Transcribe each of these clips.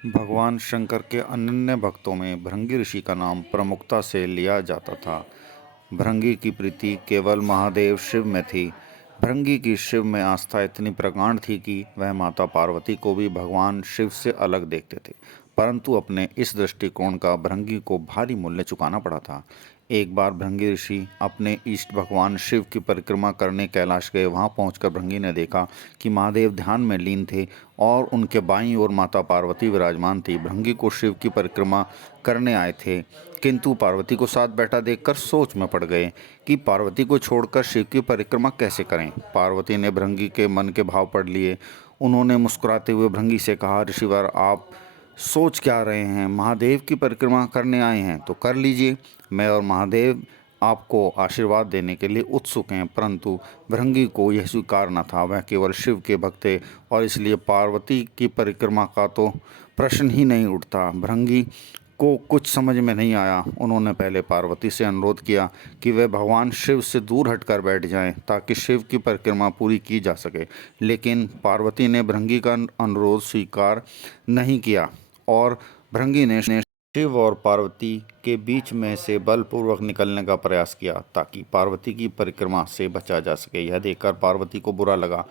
भगवान शंकर के अनन्य भक्तों में भृंगी ऋषि का नाम प्रमुखता से लिया जाता था। भृंगी की प्रीति केवल महादेव शिव में थी। भृंगी की शिव में आस्था इतनी प्रगाढ़ थी कि वह माता पार्वती को भी भगवान शिव से अलग देखते थे। परंतु अपने इस दृष्टिकोण का भृंगी को भारी मूल्य चुकाना पड़ा था। एक बार भृंगी ऋषि अपने इष्ट भगवान शिव की परिक्रमा करने कैलाश गए। वहां पहुंचकर भृंगी ने देखा कि महादेव ध्यान में लीन थे और उनके बाईं ओर माता पार्वती विराजमान थी। भृंगी को शिव की परिक्रमा करने आए थे, किंतु पार्वती को साथ बैठा देखकर सोच में पड़ गए कि पार्वती को छोड़कर शिव की परिक्रमा कैसे करें। पार्वती ने भृंगी के मन के भाव पढ़ लिए। उन्होंने मुस्कुराते हुए भृंगी से कहा, ऋषिवर, आप सोच क्या रहे हैं? महादेव की परिक्रमा करने आए हैं तो कर लीजिए। मैं और महादेव आपको आशीर्वाद देने के लिए उत्सुक हैं। परंतु भृंगी को यह स्वीकार न था। वह केवल शिव के भक्त थे और इसलिए पार्वती की परिक्रमा का तो प्रश्न ही नहीं उठता। भृंगी को कुछ समझ में नहीं आया। उन्होंने पहले पार्वती से अनुरोध किया कि वे भगवान शिव से दूर हटकर बैठ जाएं ताकि शिव की परिक्रमा पूरी की जा सके। लेकिन पार्वती ने भृंगी का अनुरोध स्वीकार नहीं किया और भृंगी ने शिव और पार्वती के बीच में से बलपूर्वक निकलने का प्रयास किया ताकि पार्वती की परिक्रमा से बचा जा सके। यह देखकर पार्वती को बुरा लगा।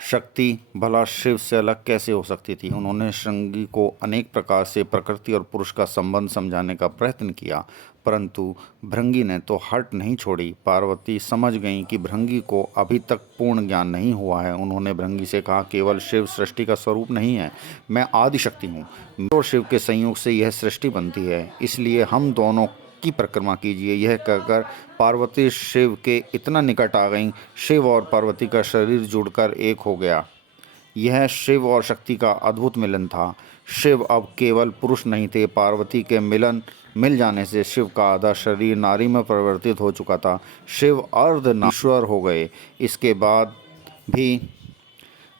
शक्ति भला शिव से अलग कैसे हो सकती थी? उन्होंने भृंगी को अनेक प्रकार से प्रकृति और पुरुष का संबंध समझाने का प्रयत्न किया, परंतु भृंगी ने तो हट नहीं छोड़ी। पार्वती समझ गईं कि भृंगी को अभी तक पूर्ण ज्ञान नहीं हुआ है। उन्होंने भृंगी से कहा, केवल शिव सृष्टि का स्वरूप नहीं है, मैं आदि शक्ति हूँ। मेरे और शिव के संयोग से यह सृष्टि बनती है, इसलिए हम दोनों की परिक्रमा कीजिए। यह कहकर पार्वती शिव के इतना निकट आ गईं, शिव और पार्वती का शरीर जुड़कर एक हो गया। यह शिव और शक्ति का अद्भुत मिलन था। शिव अब केवल पुरुष नहीं थे। पार्वती के मिल जाने से शिव का आधा शरीर नारी में परिवर्तित हो चुका था। शिव अर्धनारीश्वर हो गए। इसके बाद भी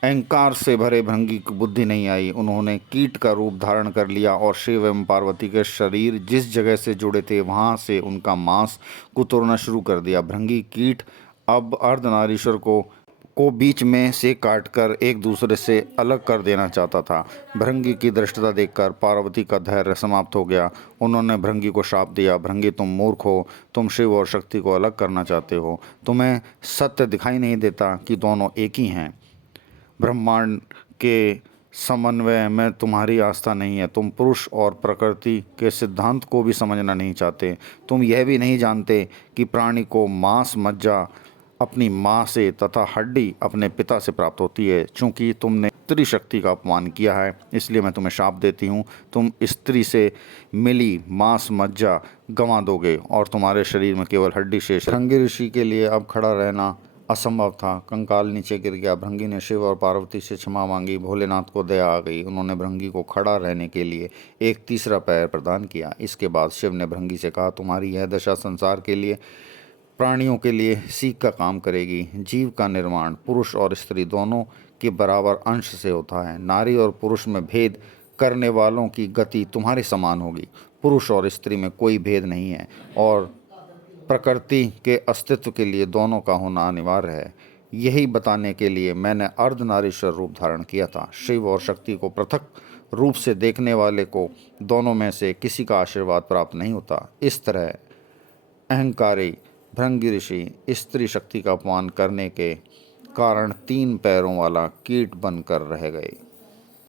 अहंकार से भरे भृंगी की बुद्धि नहीं आई। उन्होंने कीट का रूप धारण कर लिया और शिव एवं पार्वती के शरीर जिस जगह से जुड़े थे वहां से उनका मांस कुतरना शुरू कर दिया। भृंगी कीट अब अर्धनारीश्वर को बीच में से काटकर एक दूसरे से अलग कर देना चाहता था। भृंगी की दृष्टता देखकर पार्वती का धैर्य समाप्त हो गया। उन्होंने भृंगी को शाप दिया, भृंगी, तुम मूर्ख हो। तुम शिव और शक्ति को अलग करना चाहते हो। तुम्हें सत्य दिखाई नहीं देता कि दोनों एक ही हैं। ब्रह्मांड के समन्वय में तुम्हारी आस्था नहीं है। तुम पुरुष और प्रकृति के सिद्धांत को भी समझना नहीं चाहते। तुम यह भी नहीं जानते कि प्राणी को मांस मज्जा अपनी माँ से तथा हड्डी अपने पिता से प्राप्त होती है। चूंकि तुमने स्त्री शक्ति का अपमान किया है, इसलिए मैं तुम्हें शाप देती हूँ। तुम स्त्री से मिली मांस मज्जा गंवा दोगे और तुम्हारे शरीर में केवल हड्डी शेष है। भृंगी ऋषि के लिए अब खड़ा रहना असंभव था। कंकाल नीचे गिर गया। भृंगी ने शिव और पार्वती से क्षमा मांगी। भोलेनाथ को दया आ गई। उन्होंने भृंगी को खड़ा रहने के लिए एक तीसरा पैर प्रदान किया। इसके बाद शिव ने भृंगी से कहा, तुम्हारी यह दशा संसार के लिए, प्राणियों के लिए सीख का काम करेगी। जीव का निर्माण पुरुष और स्त्री दोनों के बराबर अंश से होता है। नारी और पुरुष में भेद करने वालों की गति तुम्हारे समान होगी। पुरुष और स्त्री में कोई भेद नहीं है और प्रकृति के अस्तित्व के लिए दोनों का होना अनिवार्य है। यही बताने के लिए मैंने अर्धनारीश्वर रूप धारण किया था। शिव और शक्ति को पृथक रूप से देखने वाले को दोनों में से किसी का आशीर्वाद प्राप्त नहीं होता। इस तरह अहंकारी भृंगी ऋषि स्त्री शक्ति का अपमान करने के कारण 3 पैरों वाला कीट बनकर रह गए।